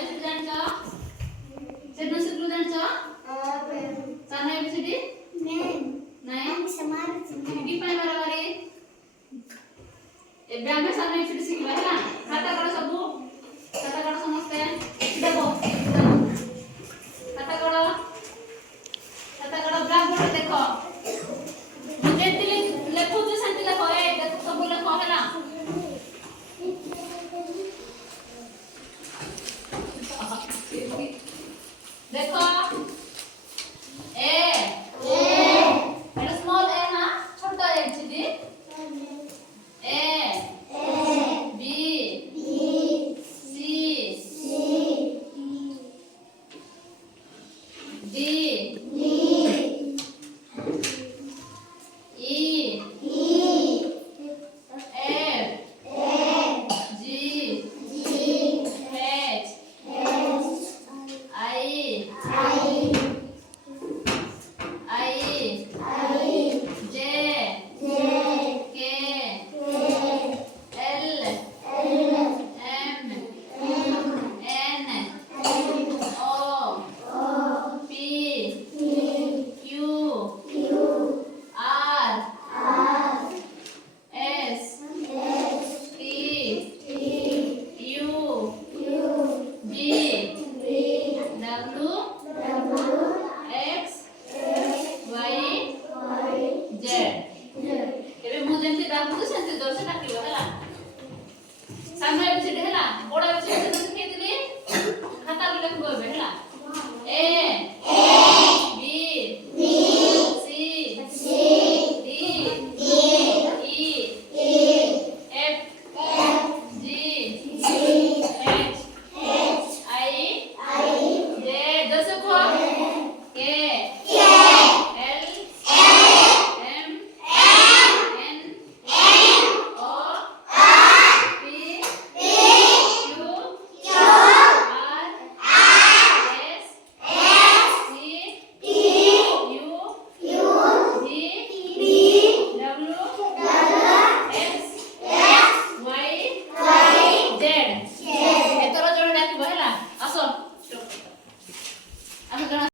ABCD जानछ Seddon सिक्लु जानछ सानो ABCD नहीं की पाई बराबरी एबे हमें सानो एबीसीडी सिखबा हला खाता कड़ सब खाता कड़ समस्ते देखो खाता कड़ ब्लैक बोर्ड देखो जेति लेखु जे सेंति लेखो ए देखो सब लेखो हला देखो